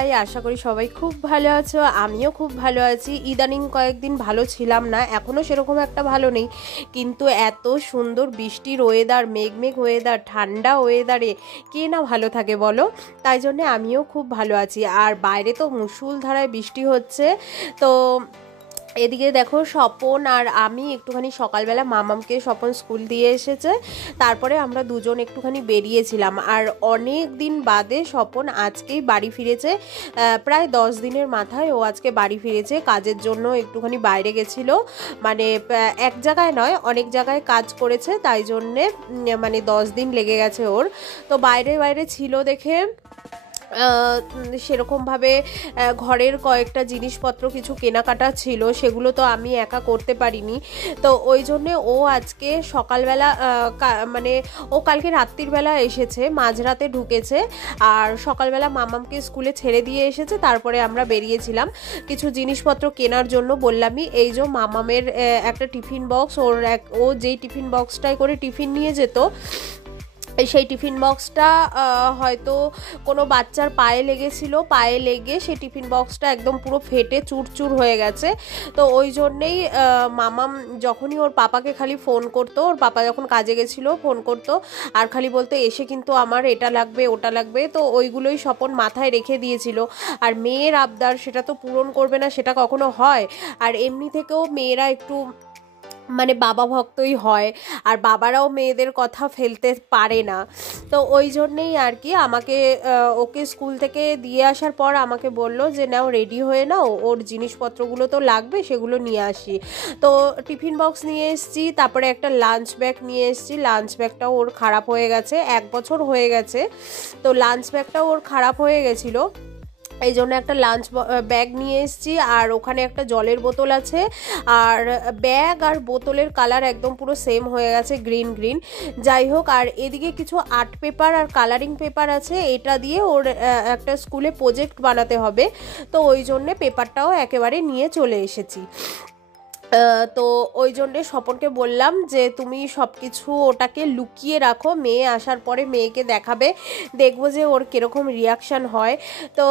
সবাই, আশা করি সবাই খুব ভালো আছো। আমিও খুব ভালো আছি। ইদানিং কয়েকদিন ভালো ছিলাম না, এখনও সেরকম একটা ভালো নেই, কিন্তু এত সুন্দর বৃষ্টির ওয়েদার, মেঘমেঘ ওয়েদার, ঠান্ডা ওয়েদারে কে না ভালো থাকে বলো। তাই জন্যে আমিও খুব ভালো আছি। আর বাইরে তো মুষলধারায় বৃষ্টি হচ্ছে। তো এদিকে দেখো, স্বপন আর আমি একটুখানি সকালবেলা মামামকে স্বপন স্কুল দিয়ে এসেছে, তারপরে আমরা দুজন একটুখানি বেরিয়েছিলাম। আর অনেক দিন বাদে স্বপন আজকেই বাড়ি ফিরেছে, প্রায় 10 দিনের মাথায় ও আজকে বাড়ি ফিরেছে। কাজের জন্য একটুখানি বাইরে গেছিলো, মানে এক জায়গায় নয়, অনেক জায়গায় কাজ করেছে, তাই জন্যে মানে 10 দিন লেগে গেছে ওর। তো বাইরে বাইরে ছিল দেখে সেরকমভাবে ঘরের কয়েকটা জিনিসপত্র কিছু কেনাকাটা ছিল, সেগুলো তো আমি একা করতে পারিনি। তো ওই জন্যে ও আজকে সকালবেলা মানে ও কালকে রাত্রিবেলা এসেছে, মাঝরাতে ঢুকেছে, আর সকালবেলা মামামকে স্কুলে ছেড়ে দিয়ে এসেছে। তারপরে আমরা বেরিয়েছিলাম কিছু জিনিসপত্র কেনার জন্য। বললামই, এই যে মামামের একটা টিফিন বক্স, ও যেই টিফিন বক্সটায় করে টিফিন নিয়ে যেত, সেই টিফিন বক্সটা হয়তো কোনো বাচ্চার পায়ে লেগেছিল, পায়ে লেগে সেই টিফিন বক্সটা একদম পুরো ফেটে চুরচুর হয়ে গেছে। তো ওই জন্যেই মামাম যখনই ওর পাপাকে খালি ফোন করতো, ওর পাপা যখন কাজে গেছিলো ফোন করতো, আর খালি বলতো এসে কিন্তু আমার এটা লাগবে ওটা লাগবে। তো ওইগুলোই স্বপন মাথায় রেখে দিয়েছিল। আর মেয়ের আবদার, সেটা তো পূরণ করবে না, সেটা কখনো হয়। আর এমনি থেকেও মেয়েরা একটু মানে বাবা ভক্তই হয়, আর বাবারাও মেয়েদের কথা ফেলতে পারে না। তো ওই জন্যেই আর কি আমাকে ওকে স্কুল থেকে দিয়ে আসার পর আমাকে বললো যে নাও রেডি হয়ে নাও, ওর জিনিসপত্রগুলো তো লাগবে, সেগুলো নিয়ে আসি। তো টিফিন বক্স নিয়ে এসেছি, তারপরে একটা লাঞ্চ ব্যাগ নিয়ে এসেছি। লাঞ্চ ব্যাগটাও ওর খারাপ হয়ে গেছে, 1 বছর হয়ে গেছে। তো লাঞ্চ ব্যাগটাও ওর খারাপ হয়ে গেছিলো, এই জন্য একটা লাঞ্চ ব্যাগ নিয়ে এসেছি। আর ওখানে একটা জলের বোতল আছে, আর ব্যাগ আর বোতলের কালার একদম পুরো সেম হয়ে গেছে, গ্রিন গ্রিন। যাই হোক, আর এদিকে কিছু আর্ট পেপার আর কালারিং পেপার আছে, এটা দিয়ে ওর একটা স্কুলে প্রজেক্ট বানাতে হবে। তো ওই জন্যে পেপারটাও একেবারে নিয়ে চলে এসেছি। তো ওই জন্যে স্বপনকে বললাম যে তুমি সব কিছু ওটাকে লুকিয়ে রাখো, মেয়ে আসার পরে মেয়েকে দেখাবে, দেখবো যে ওর কীরকম রিয়াকশান হয়। তো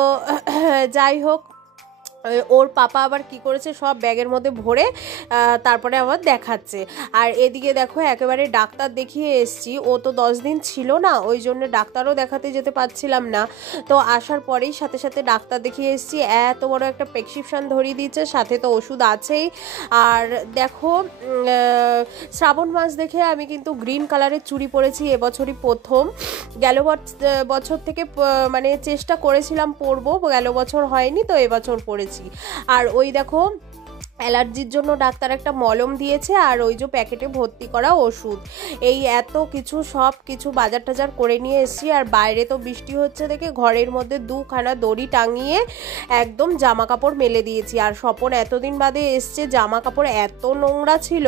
যাই হোক, ওর পাপা আবার কি করেছে, সব ব্যাগের মধ্যে ভরে তারপরে আবার দেখাচ্ছে। আর এদিকে দেখো, একেবারে ডাক্তার দেখিয়ে এসছি। ও তো 10 দিন ছিল না, ওই জন্য ডাক্তারও দেখাতে যেতে পারছিলাম না। তো আসার পরেই সাথে সাথে ডাক্তার দেখিয়ে এসছি। এত বড় একটা প্রেসক্রিপশন ধরিয়ে দিয়েছে, সাথে তো ওষুধ আছেই। আর দেখো, শ্রাবণ মাস দেখে আমি কিন্তু গ্রিন কালারের চুড়ি পরেছি এবছরই প্রথম। গেল বছর থেকে মানে চেষ্টা করেছিলাম পরবো, গেল বছর হয়নি, তো এবছর পরেছি। আর ওই দেখো, অ্যালার্জির জন্য ডাক্তার একটা মলম দিয়েছে, আর ওই যে প্যাকেটে ভর্তি করা ওষুধ, এই এত কিছু সব কিছু বাজার টাজার করে নিয়ে এসেছি। আর বাইরে তো বৃষ্টি হচ্ছে দেখে ঘরের মধ্যে 2খানা দড়ি টাঙিয়ে একদম জামা কাপড় মেলে দিয়েছি। আর স্বপন এতদিন বাদে এসছে, জামা কাপড় এত নোংরা ছিল,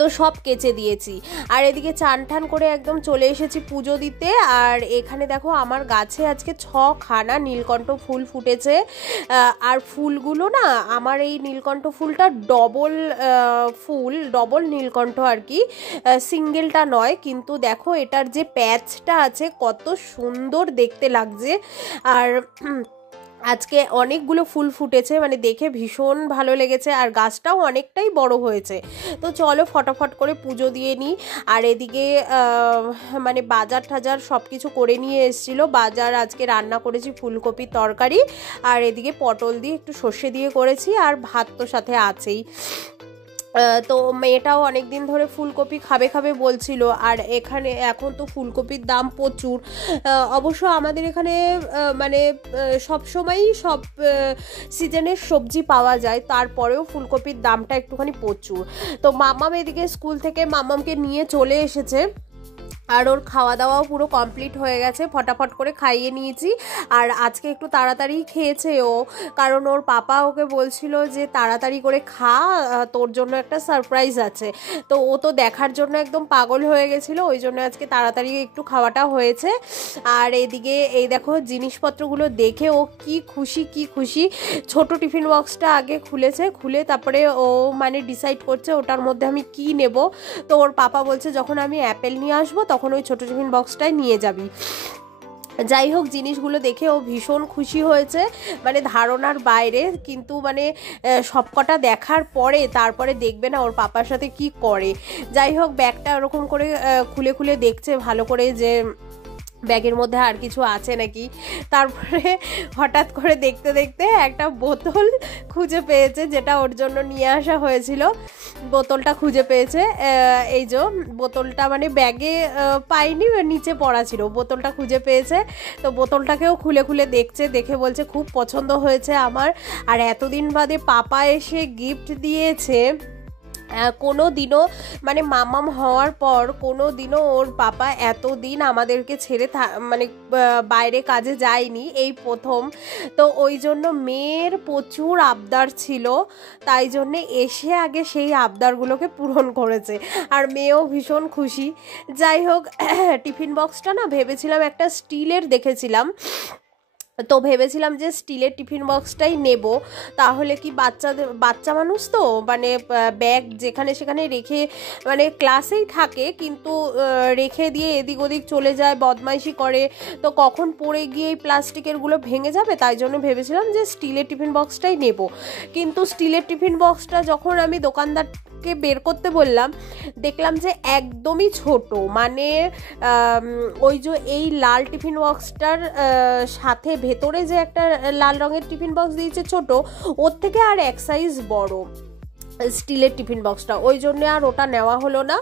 তো সব কেচে দিয়েছি। আর এদিকে চান ঠান করে একদম চলে এসেছি পুজো দিতে। আর এখানে দেখো, আমার গাছে আজকে 6খানা নীলকণ্ঠ ফুল ফুটেছে। আর ফুলগুলো না, আমার এই নীলকণ্ঠ ফুলটা ডবল নীলকণ্ঠ আর কি, সিঙ্গেলটা নয়। কিন্তু দেখো, এটার যে প্যাচটা আছে কত সুন্দর দেখতে লাগছে। আর আজকে অনেকগুলো ফুল ফুটেছে, মানে দেখে ভীষণ ভালো লেগেছে। আর গাছটাও অনেকটাই বড় হয়েছে। তো চলো ফটাফট করে পুজো দিয়ে নিই। আর এদিকে মানে বাজার টাজার সব কিছু করে নিয়ে এসেছিলো। বাজার আজকে রান্না করেছি ফুলকপির তরকারি, আর এদিকে পটল দিয়ে একটু সর্ষে দিয়ে করেছি, আর ভাত তো সাথে আছেই। তো মেয়েটাও অনেক দিন ধরে ফুলকপি খাবে খাবে বলছিল। আর এখানে এখন তো ফুলকপির দাম প্রচুর। অবশ্য আমাদের এখানে মানে সব সময়ই সব সিজনের সবজি পাওয়া যায়, তারপরেও ফুলকপির দামটা একটুখানি প্রচুর। তো মামাম এদিকে স্কুল থেকে মামামকে নিয়ে চলে এসেছে, আর ওর খাওয়া দাওয়াও পুরো কমপ্লিট হয়ে গেছে, ফটাফট করে খাইয়ে নিয়েছি। আর আজকে একটু তাড়াতাড়ি খেয়েছে ও, কারণ ওর পাপা ওকে বলছিল যে তাড়াতাড়ি করে খা, তোর জন্য একটা সারপ্রাইজ আছে। তো ও তো দেখার জন্য একদম পাগল হয়ে গেছিলো, ওই জন্য আজকে তাড়াতাড়ি একটু খাওয়াটা হয়েছে। আর এদিকে এই দেখো, জিনিসপত্রগুলো দেখে ও কি খুশি। ছোট টিফিন বক্সটা আগে খুলেছে, খুলে তারপরে ও মানে ডিসাইড করছে ওটার মধ্যে আমি কি নেব। তো ওর পাপা বলছে যখন আমি অ্যাপেল নিয়ে আসবো তখন ওই ছোটো টিফিন বক্সটায় নিয়ে যাবি। যাই হোক, জিনিসগুলো দেখে ও ভীষণ খুশি হয়েছে, মানে ধারণার বাইরে। কিন্তু মানে সবকটা দেখার পরে তারপরে দেখবে না ওর পাপার সাথে কি করে। যাই হোক, ব্যাগটা ওরকম করে খুলে খুলে দেখছে ভালো করে যে ব্যাগের মধ্যে আর কিছু আছে নাকি। তারপরে হঠাৎ করে দেখতে দেখতে একটা বোতল খুঁজে পেয়েছে, যেটা ওর জন্য নিয়ে আসা হয়েছিল। বোতলটা খুঁজে পেয়েছে। এই যে বোতলটা মানে ব্যাগে পাইনি, নিচে পড়া ছিল, বোতলটা খুঁজে পেয়েছে। তো বোতলটাকেও খুলে খুলে দেখছে, দেখে বলছে খুব পছন্দ হয়েছে আমার। আর এতদিন বাদে পাপা এসে গিফট দিয়েছে। কোনো দিনও মানে মামাম হওয়ার পর কোনো দিনও ওর পাপা এতদিন আমাদেরকে ছেড়ে মানে বাইরে কাজে যায়নি, এই প্রথম। তো ওই জন্য মেয়ের প্রচুর আবদার ছিল, তাই জন্যে এসে আগে সেই আবদারগুলোকে পূরণ করেছে। আর মেয়েও ভীষণ খুশি। যাই হোক, টিফিন বক্সটা না ভেবেছিলাম একটা স্টিলের দেখেছিলাম, তো ভেবেছিলাম যে স্টিলের টিফিন বক্সটাই নেব। তাহলে কি বাচ্চা মানুষ তো মানে ব্যাগ যেখানে সেখানে রেখে মানে ক্লাসেই থাকে, কিন্তু রেখে দিয়ে এদিক ওদিক চলে যায়, বদমাইশি করে, তো কখন পড়ে গিয়ে এই প্লাস্টিকেরগুলো ভেঙে যাবে। তাই জন্য ভেবেছিলাম যে স্টিলের টিফিন বক্সটাই নেব। কিন্তু স্টিলের টিফিন বক্সটা যখন আমি দোকানদারকে বের করতে বললাম, দেখলাম যে একদমই ছোট। মানে ওই যে এই লাল টিফিন বক্সটার সাথে ভেতরে যে একটা লাল রঙের টিফিন বক্স দিয়েছে ছোট, ওর থেকে আর এক সাইজ বড় স্টিলের টিফিন বক্সটা। ওই জন্য আর ওটা নেওয়া হলো না।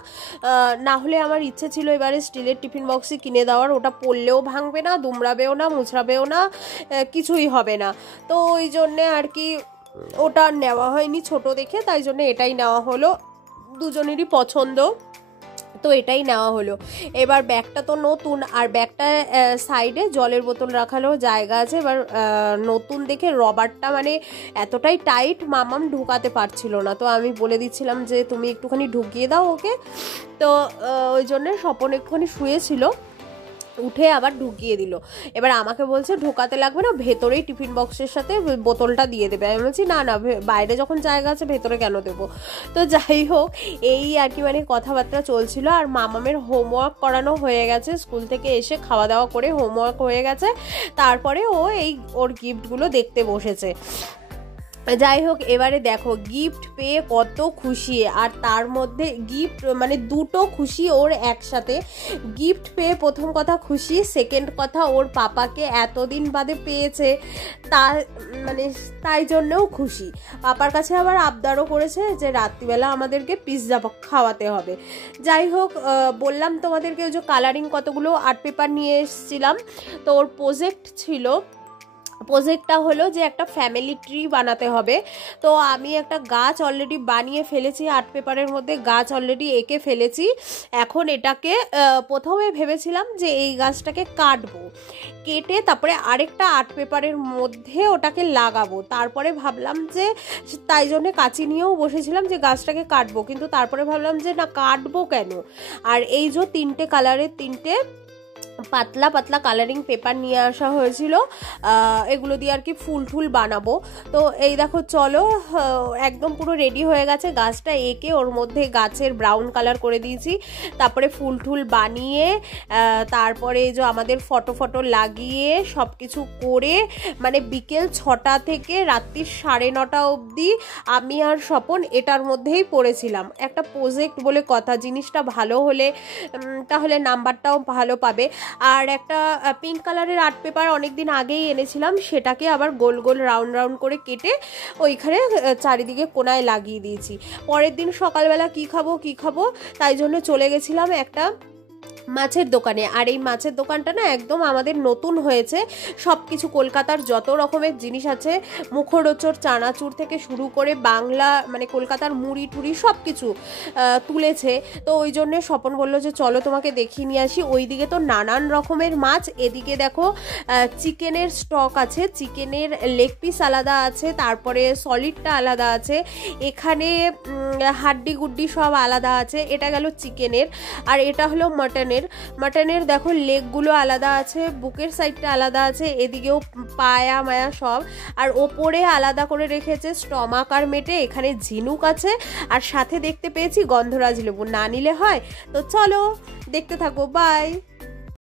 না হলে আমার ইচ্ছে ছিল এবারে স্টিলের টিফিন বক্সই কিনে দেওয়ার। ওটা পড়লেও ভাঙবে না, দুমড়াবেও না, মুচড়াবেও না, কিছুই হবে না। তো ওই জন্যে আর কি ওটা নেওয়া হয়নি ছোট দেখে, তাই জন্য এটাই নেওয়া হলো। দুজনেরই পছন্দ, তো এটাই নেওয়া হলো। এবার ব্যাগটা তো নতুন, আর ব্যাগটা সাইডে জলের বোতল রাখারও জায়গা আছে। এবার নতুন দেখে রবারটা মানে এতটাই টাইট, মামাম ঢুকাতে পারছিল না। তো আমি বলে দিচ্ছিলাম যে তুমি একটুখানি ঢুকিয়ে দাও ওকে। তো ওই জন্যে স্বপন একটুখানি শুয়েছিল, উঠে আবার ঢুকিয়ে দিল। এবার আমাকে বলছে ঢোকাতে লাগবে না, ভেতরেই টিফিন বক্সের সাথে বোতলটা দিয়ে দেবে। আমি বলছি না না, বাইরে যখন জায়গা আছে ভেতরে কেন দেবো। তো যাই হোক, এই আর কি মানে কথাবার্তা চলছিল। আর মামামের হোমওয়ার্ক করানো হয়ে গেছে, স্কুল থেকে এসে খাওয়া দাওয়া করে হোমওয়ার্ক হয়ে গেছে। তারপরে ও ওর গিফটগুলো দেখতে বসেছে। যাই হোক, এবারে দেখো গিফট পেয়ে কত খুশি। আর তার মধ্যে গিফট মানে দুটো খুশি ওর একসাথে। গিফট পেয়ে প্রথম কথা খুশি, সেকেন্ড কথা ওর পাপাকে এতদিন বাদে পেয়েছে, তাই জন্যও খুশি। পাপার কাছে আবার আবদারও করেছে যে রাত্রিবেলা আমাদেরকে পিৎজা খাওয়াতে হবে। যাই হোক, বললাম তোমাদেরকে ওই যে কালারিং কতগুলো আর্ট পেপার নিয়ে এসেছিলাম, তো ওর প্রজেক্ট ছিল। প্রজেক্টটা হলো যে একটা ফ্যামিলি ট্রি বানাতে হবে। তো আমি একটা গাছ অলরেডি বানিয়ে ফেলেছি, আর্ট পেপারের মধ্যে গাছ অলরেডি এঁকে ফেলেছি। এখন এটাকে প্রথমে ভেবেছিলাম যে এই গাছটাকে কাটবো, কেটে তারপরে আরেকটা আর্ট পেপারের মধ্যে ওটাকে লাগাবো। তারপরে ভাবলাম যে তাই জন্য কাঁচি নিয়েও বসেছিলাম যে গাছটাকে কাটবো, কিন্তু তারপরে ভাবলাম যে না, কাটবো কেন। আর এই যে 3টে কালারের 3টে পাতলা পাতলা কালারিং পেপার নিয়ে আসা হয়েছিল, এগুলো দিয়ে আর কি ফুল টুল বানাবো। তো এই দেখো, চলো একদম পুরো রেডি হয়ে গেছে। গাছটা এঁকে ওর মধ্যে গাছের ব্রাউন কালার করে দিয়েছি, তারপরে ফুল টুল বানিয়ে তারপরে এই যে আমাদের ফটো লাগিয়ে সব কিছু করে মানে বিকেল 6টা থেকে রাত্রি 9:30 অবধি আমি আর স্বপন এটার মধ্যেই পড়েছিলাম। একটা প্রজেক্ট বলে কথা, জিনিসটা ভালো হলে তাহলে নাম্বারটাও ভালো পাবে। আর একটা পিঙ্ক কালারের আর্ট পেপার অনেকদিন আগেই এনেছিলাম, সেটাকে আবার গোল গোল রাউন্ড রাউন্ড করে কেটে ওইখানে চারিদিকে কোনায় লাগিয়ে দিয়েছি। পরের দিন সকালবেলা কি খাবো তাই জন্য চলে গেছিলাম একটা মাছের দোকানে। আর এই মাছের দোকানটা না একদম আমাদের নতুন হয়েছে। সব কিছু কলকাতার যত রকমের জিনিস আছে, মুখরোচক চানাচুর থেকে শুরু করে বাংলা মানে কলকাতার মুড়ি টুড়ি সব কিছু তুলেছে। তো ওই জন্যে স্বপন বললো যে চলো তোমাকে দেখিয়ে নিয়ে আসি। ওইদিকে তো নানান রকমের মাছ, এদিকে দেখো চিকেনের স্টক আছে, চিকেনের লেগ পিস আলাদা আছে, তারপরে সলিডটা আলাদা আছে, এখানে হাড্ডি গুড্ডি সব আলাদা আছে। এটা গেল চিকেনের। আর এটা হলো মাটনের দেখো লেগগুলো আলাদা আছে, বুকের সাইডটা আলাদা আছে, এদিকেও পায়া মায়া সব। আর ওপরে আলাদা করে রেখেছে স্টমাক আর মেটে, এখানে ঝিনুক আছে, আর সাথে দেখতে পেয়েছি গন্ধরাজ লেবু। না নিলে হয়। তো চলো দেখতে থাকো, বাই।